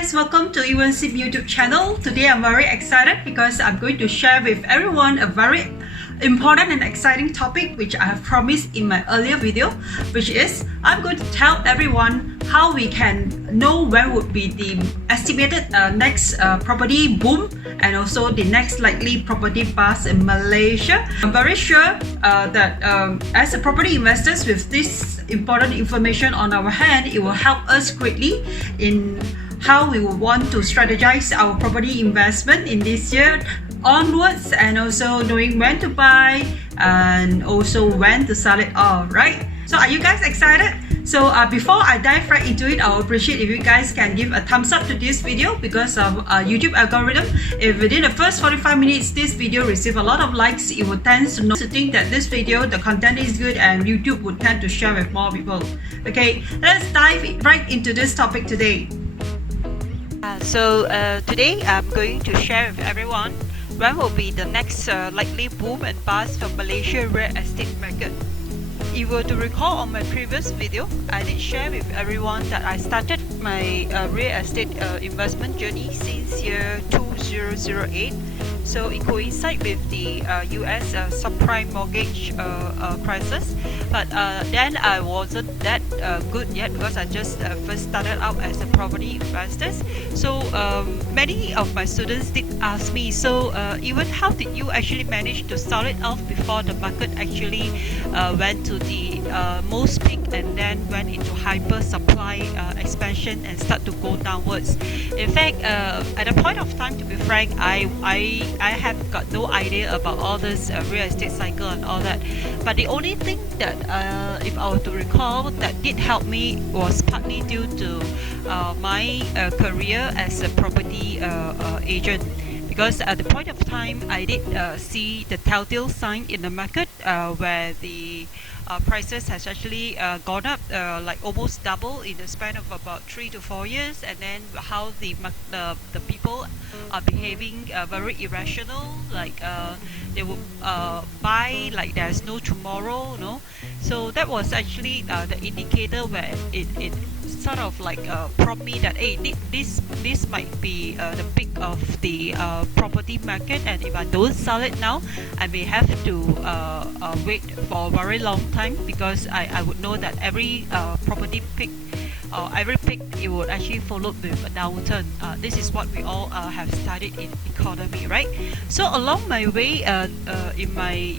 guys, welcome to Ewansim YouTube channel. Today I'm very excited because I'm going to share with everyone a very important and exciting topic which I have promised in my earlier video, which is I'm going to tell everyone how we can know when would be the estimated next property boom and also the next likely property bust in Malaysia. I'm very sure that as a property investors, with this important information on our hand, it will help us greatly in how we would want to strategize our property investment in this year onwards, and also knowing when to buy and also when to sell it off, right? So are you guys excited? So before I dive right into it, I would appreciate if you guys can give a thumbs up to this video because of YouTube algorithm. If within the first 45 minutes this video receive a lot of likes, it would tend to think that this video, the content is good and YouTube would tend to share with more people. Okay, let's dive right into this topic today. Today I'm going to share with everyone when will be the next likely boom and bust for Malaysia real estate market. If you were to recall on my previous video, I did share with everyone that I started my real estate investment journey since year 2008. So it coincided with the US subprime mortgage crisis, but then I wasn't that good yet because I just first started out as a property investor. So many of my students did ask me, so even how did you actually manage to start it off before the market actually went to the most peak and then went into hyper supply expansion and start to go downwards? In fact, at a point of time, to be frank, I have got no idea about all this real estate cycle and all that. But the only thing that, if I were to recall, that did help me was partly due to my career as a property agent. Because at the point of time, I did see the telltale sign in the market where the prices has actually gone up like almost double in the span of about 3 to 4 years, and then how the people are behaving very irrational, like they will buy like there's no tomorrow, no. So that was actually the indicator where it sort of like prompt me that hey, this might be the peak of the property market, and if I don't sell it now, I may have to wait for a very long time, because I would know that every property peak or every peak, it would actually follow with a downturn. This is what we all have studied in economy, right? So along my way in my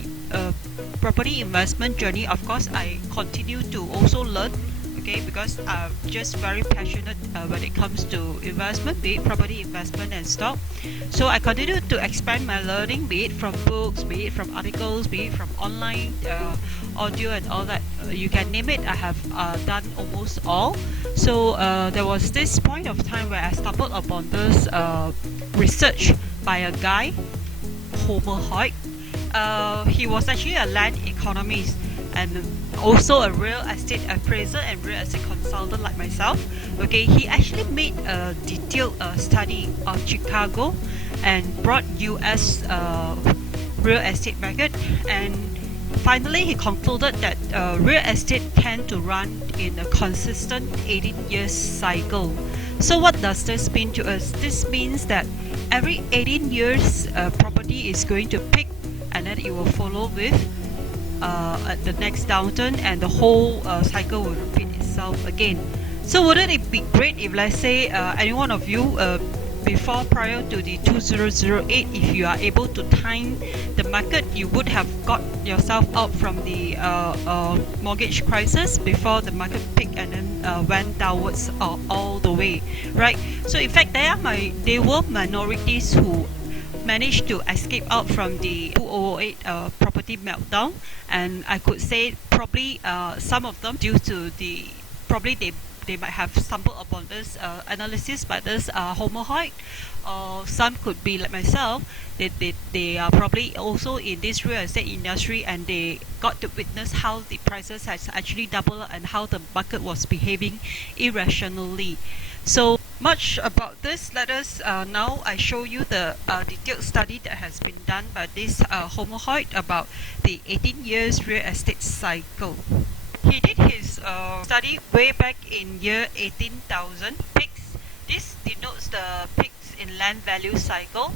property investment journey, of course I continue to also learn, okay, because I'm just very passionate when it comes to investment, be it property investment and stock. So I continue to expand my learning, be it from books, be it from articles, be it from online audio and all that. You can name it, I have done almost all. So there was this point of time where I stumbled upon this research by a guy, Homer. He was actually a land economist and also a real estate appraiser and real estate consultant like myself. Okay, he actually made a detailed study of Chicago and broad US real estate market, and finally he concluded that real estate tend to run in a consistent 18-year cycle. So what does this mean to us? This means that every 18 years property is going to peak, and then it will follow with the next downturn, and the whole cycle will repeat itself again. So wouldn't it be great if, let's say, any one of you prior to the 2008, if you are able to time the market, you would have got yourself out from the mortgage crisis before the market peaked and then went downwards all the way, right? So in fact, there were minorities who managed to escape out from the 2008 property meltdown, and I could say probably some of them due to they might have stumbled upon this analysis by this Homer, or some could be like myself. They are probably also in this real estate industry, and they got to witness how the prices has actually doubled and how the market was behaving irrationally. So much about this. Let us now I show you the detailed study that has been done by this Homer about the 18 years real estate cycle. He did his study way back in year 18,000 pics. This denotes the peaks in land value cycle,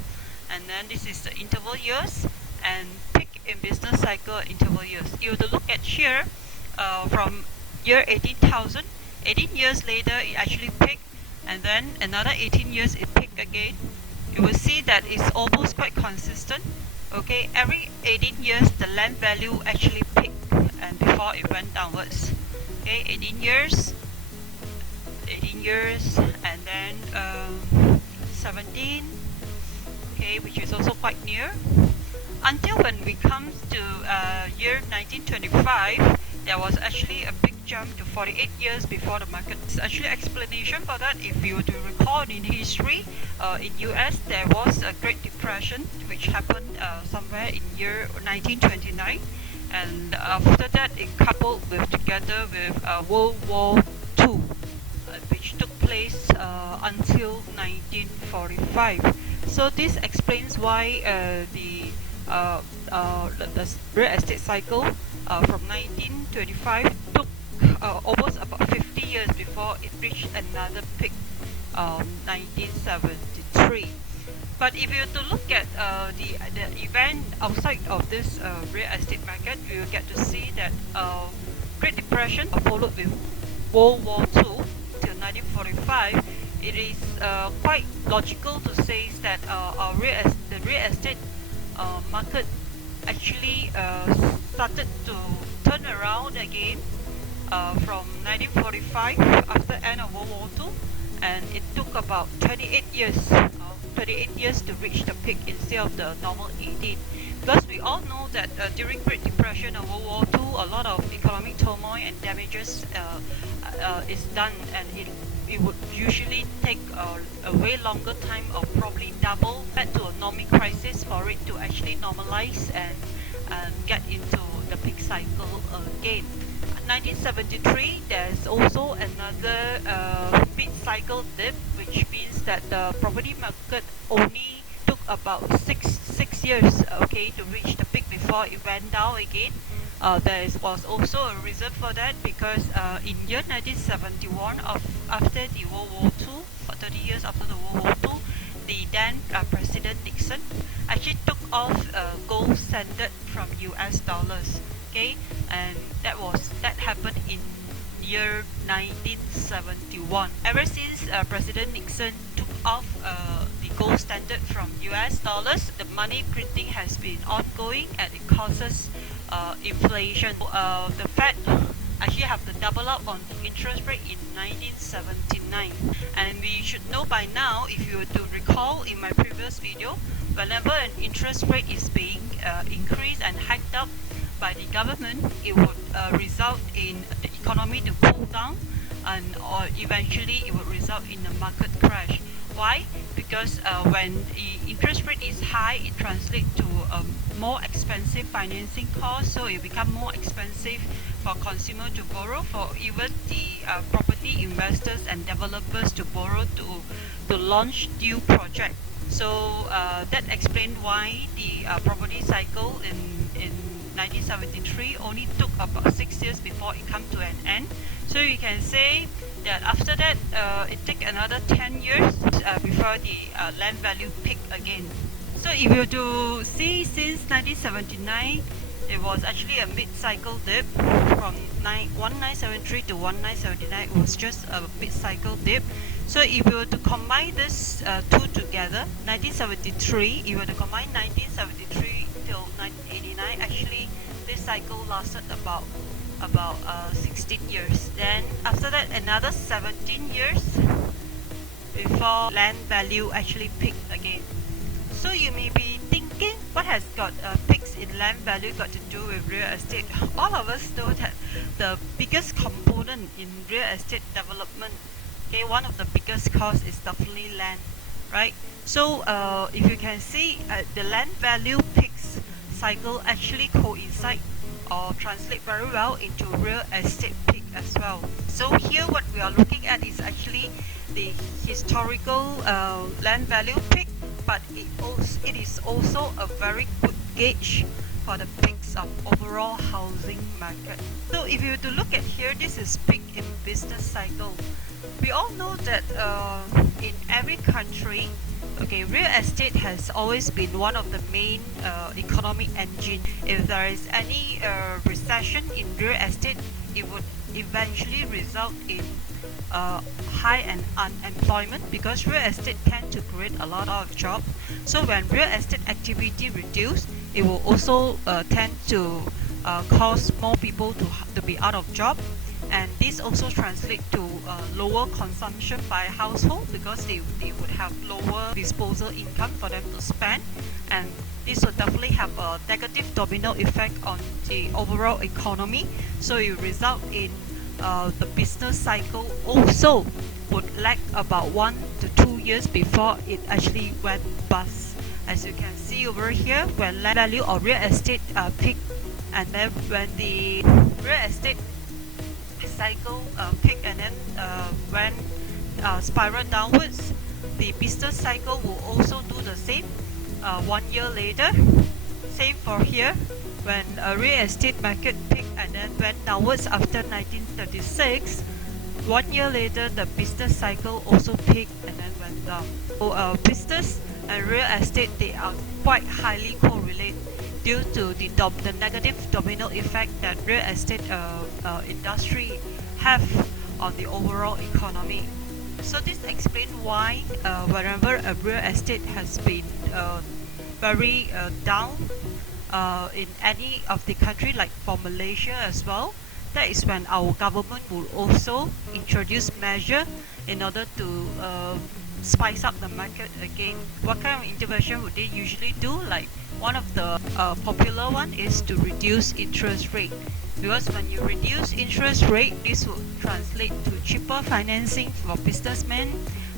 and then this is the interval years, and peak in business cycle interval years. You have to look at here from year 18,000, 18 years later it actually peaked, and then another 18 years it peaked again. You will see that it's almost quite consistent. Okay, every 18 years the land value actually peaked and before it went downwards. Okay, 18 years, and then 17, okay, which is also quite near. Until when we come to year 1925, there was actually a big jump to 48 years before the market. There's actually explanation for that. If you were to recall in history, in US there was a Great Depression which happened somewhere in year 1929, and after that it coupled with together with World War II, which took place until 1945. So this explains why the real estate cycle from 1925 took almost about 50 years before it reached another peak, 1973. But if you were to look at the event outside of this real estate market, we will get to see that Great Depression followed with World War II till 1945. It is quite logical to say that the real estate market actually started to turn around again from 1945 after end of World War II, and it took about 28 years to reach the peak instead of the normal 18. Because we all know that during Great Depression and World War II, a lot of economic turmoil and damages is done, and it would usually take a way longer time, of probably double back to a normal crisis for it to actually normalize and get into the peak cycle again. 1973, there's also another mid-cycle dip, which means that the property market only took about six years, okay, to reach the peak before it went down again. There was also a reason for that, because in year 1971, after the World War II, 30 years after the World War II, the then President Nixon actually took off gold standard from US dollars. Okay, and that happened in year 1971. Ever since President Nixon took off the gold standard from US dollars, the money printing has been ongoing, and it causes inflation. The Fed actually have to double up on the interest rate in 1979, and we should know by now, if you were to recall in my previous video, whenever an interest rate is being increased and hiked up by the government, it would result in the economy to cool down, or eventually it would result in a market crash. Why? Because when the interest rate is high, it translates to more expensive financing costs, so it becomes more expensive for consumer to borrow, for even the property investors and developers to borrow to launch new projects. So that explains why the property cycle in 1973 only took about 6 years before it come to an end. So you can say that after that it took another 10 years before the land value peak again. So if you to see, since 1979, it was actually a mid-cycle dip from 1973 to 1979. It was just a mid-cycle dip. So if you were to combine this two together, 1973, if you were to combine 1973 till 1989, actually this cycle lasted about 16 years. Then after that, another 17 years before land value actually peaked again. So you may be thinking, what has got peaks in land value got to do with real estate? All of us know that the biggest component in real estate development, okay, one of the biggest costs is definitely land, right? So if you can see, the land value peaks cycle actually coincide or translate very well into real estate peak as well. So here what we are looking at is actually the historical land value peak, but it is also a very good gauge for the peaks of overall housing market. So if you were to look at here, this is peak in business cycle. We all know that in every country, okay, real estate has always been one of the main economic engine. If there is any recession in real estate, it would eventually result in high unemployment, because real estate tend to create a lot of jobs. So when real estate activity reduce, it will also tend to cause more people to be out of job, and this also translates to lower consumption by household, because they would have lower disposal income for them to spend, and this will definitely have a negative domino effect on the overall economy. So it will result in the business cycle also would lag about 1 to 2 years before it actually went bust. As you can see over here, when land value of real estate peak, and then when the real estate cycle peak, and then when spiral downwards, the business cycle will also do the same 1 year later. Same for here, when a real estate market peaked and then went downwards after 1936. 1 year later, the business cycle also peaked and then went down. So business and real estate, they are quite highly correlated due to the negative domino effect that real estate industry have on the overall economy. So this explains why whenever a real estate has been very down in any of the country, like for Malaysia as well, that is when our government will also introduce measure in order to spice up the market again. What kind of intervention would they usually do? Like one of the popular one is to reduce interest rate, because when you reduce interest rate, this will translate to cheaper financing for businessmen,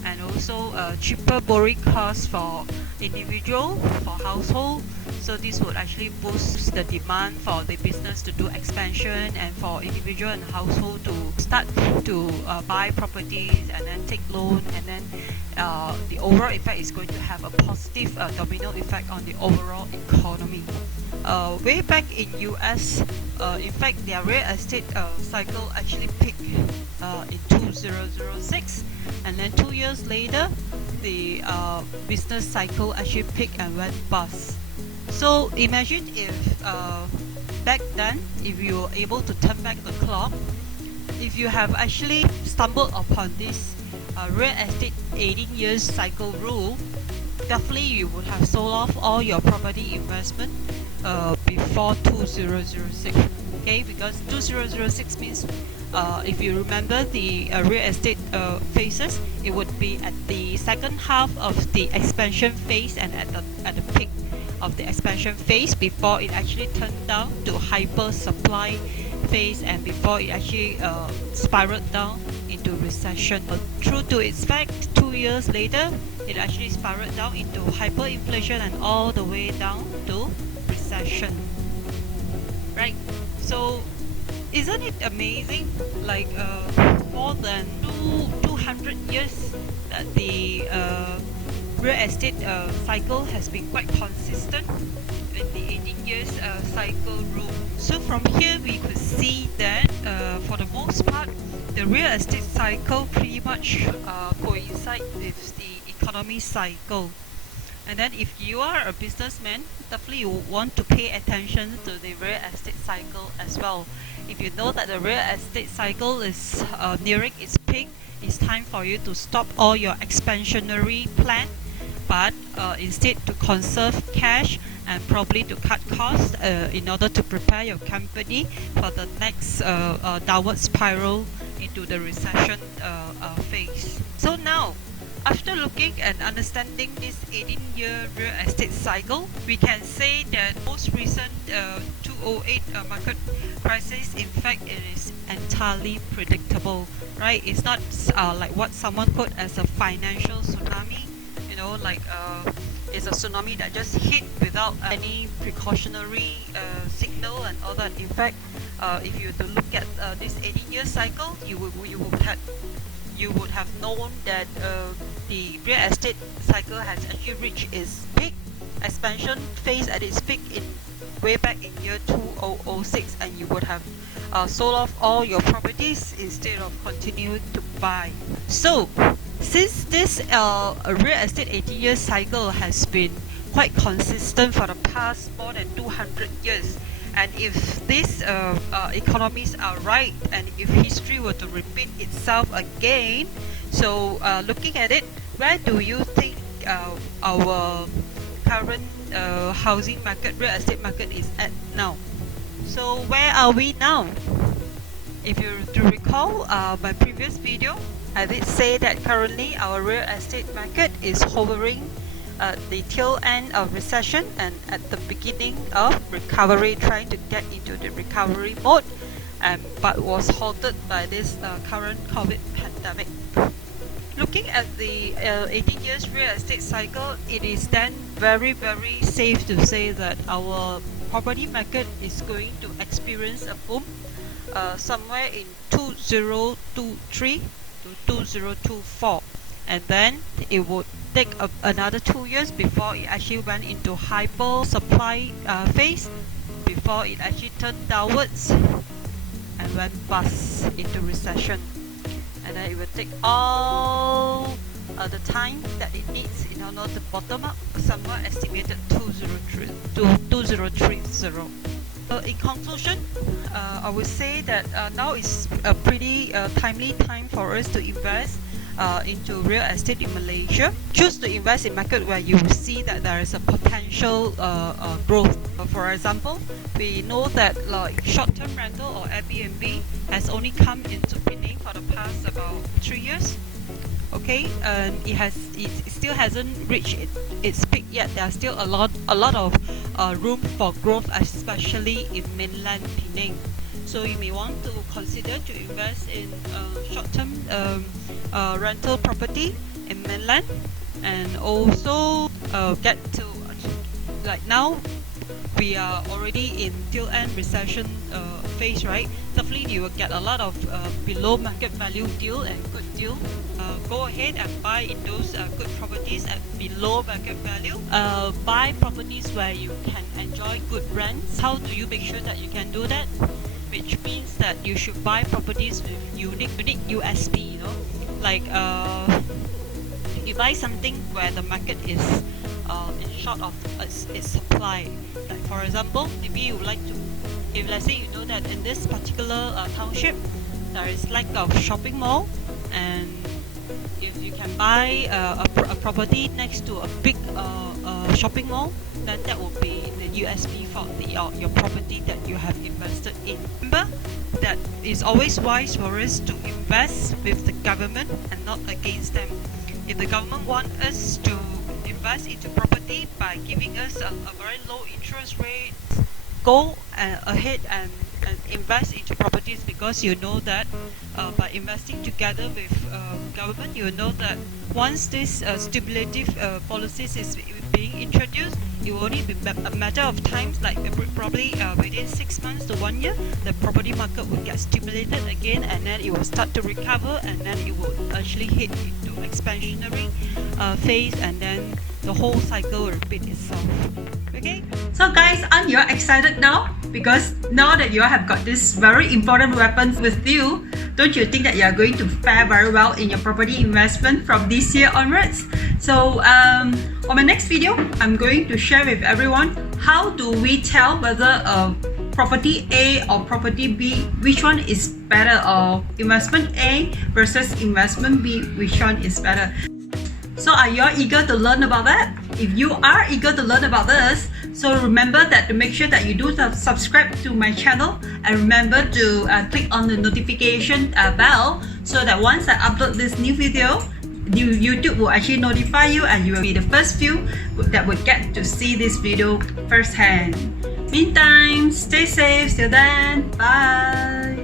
and also cheaper borrowing costs for individual, for household. So this would actually boost the demand for the business to do expansion, and for individual and household to start to buy properties and then take loan, and then the overall effect is going to have a positive domino effect on the overall economy. Way back in US, in fact, their real estate cycle actually peaked in 2006, and then 2 years later, the business cycle actually peaked and went bust. So imagine if back then, if you were able to turn back the clock, if you have actually stumbled upon this real estate 18 years cycle rule, definitely you would have sold off all your property investment before 2006. Okay, because 2006 means if you remember the real estate phases, it would be at the second half of the expansion phase, and at the peak of the expansion phase before it actually turned down to hyper supply phase, and before it actually spiraled down into recession. But true to its fact, 2 years later, it actually spiraled down into hyperinflation and all the way down to recession. Right? So isn't it amazing? Like more than 200 years that the real estate cycle has been quite consistent in the 18 years cycle rule. So from here we could see that for the most part, the real estate cycle pretty much coincides with the economy cycle. And then if you are a businessman, definitely you want to pay attention to the real estate cycle as well. If you know that the real estate cycle is nearing its peak, it's time for you to stop all your expansionary plan, but instead to conserve cash and probably to cut costs in order to prepare your company for the next downward spiral into the recession phase. So now, after looking and understanding this 18-year real estate cycle, we can say that most recent 2008 market crisis, in fact, it is entirely predictable, right? It's not like what someone quote as a financial tsunami, you know, like it's a tsunami that just hit without any precautionary signal and all that. In fact, if you were to look at this 18-year cycle, you would have known that the real estate cycle has actually reached its peak expansion phase at its peak in way back in year 2006, and you would have sold off all your properties instead of continuing to buy. So since this real estate 18-year cycle has been quite consistent for the past more than 200 years, and if these economists are right, and if history were to repeat itself again, so looking at it, where do you think our current housing market, real estate market is at now? So where are we now? If you do recall my previous video, I did say that currently our real estate market is hovering at the tail end of recession and at the beginning of recovery, trying to get into the recovery mode, but was halted by this current COVID pandemic. Looking at the 18 years real estate cycle, it is then very safe to say that our property market is going to experience a boom somewhere in 2023 to 2024, and then it would take another 2 years before it actually went into hyper supply phase, before it actually turned downwards and went bust into recession, and then it will take all the time that it needs in order to bottom up, somewhere estimated 2030. In conclusion, I would say that now is a pretty timely time for us to invest into real estate in Malaysia. Choose to invest in market where you see that there is a potential growth. For example, we know that like short-term rental or Airbnb has only come into Penang for the past about 3 years. Okay, and it still hasn't reached its peak yet. There are still a lot of room for growth, especially in mainland Penang. So you may want to consider to invest in short-term rental property in mainland, and also get to, like now we are already in tail end recession phase, right? Definitely you will get a lot of below market value deal and good deal. Go ahead and buy in those good properties at below market value. Buy properties where you can enjoy good rents. How do you make sure that you can do that? Which means that you should buy properties with unique USP, you know, like you buy something where the market is in short of its supply. Like for example, maybe you would like to, if let's say you know that in this particular township there is lack of shopping mall, and if you can buy a property next to a big shopping mall, then that will be the USP for your property that you have invested in. Remember that it's always wise for us to invest with the government and not against them. If the government wants us to invest into property by giving us a very low interest rate, go ahead and invest into properties, because you know that by investing together with government, you know that once this stimulative policies is being introduced, it will only be a matter of time, like probably within 6 months to 1 year, the property market will get stimulated again, and then it will start to recover, and then it will actually hit into expansionary phase, and then the whole cycle will repeat itself. Okay? So guys, aren't you excited now? Because now that you have got this very important weapons with you, don't you think that you are going to fare very well in your property investment from this year onwards? So on my next video, I'm going to share with everyone how do we tell whether property A or property B, which one is better, or investment A versus investment B, which one is better. So are you all eager to learn about that? If you are eager to learn about this, so remember that to make sure that you do subscribe to my channel, and remember to click on the notification bell, so that once I upload this new video, YouTube will actually notify you, and you will be the first few that will get to see this video firsthand. Meantime, stay safe. Till then, bye.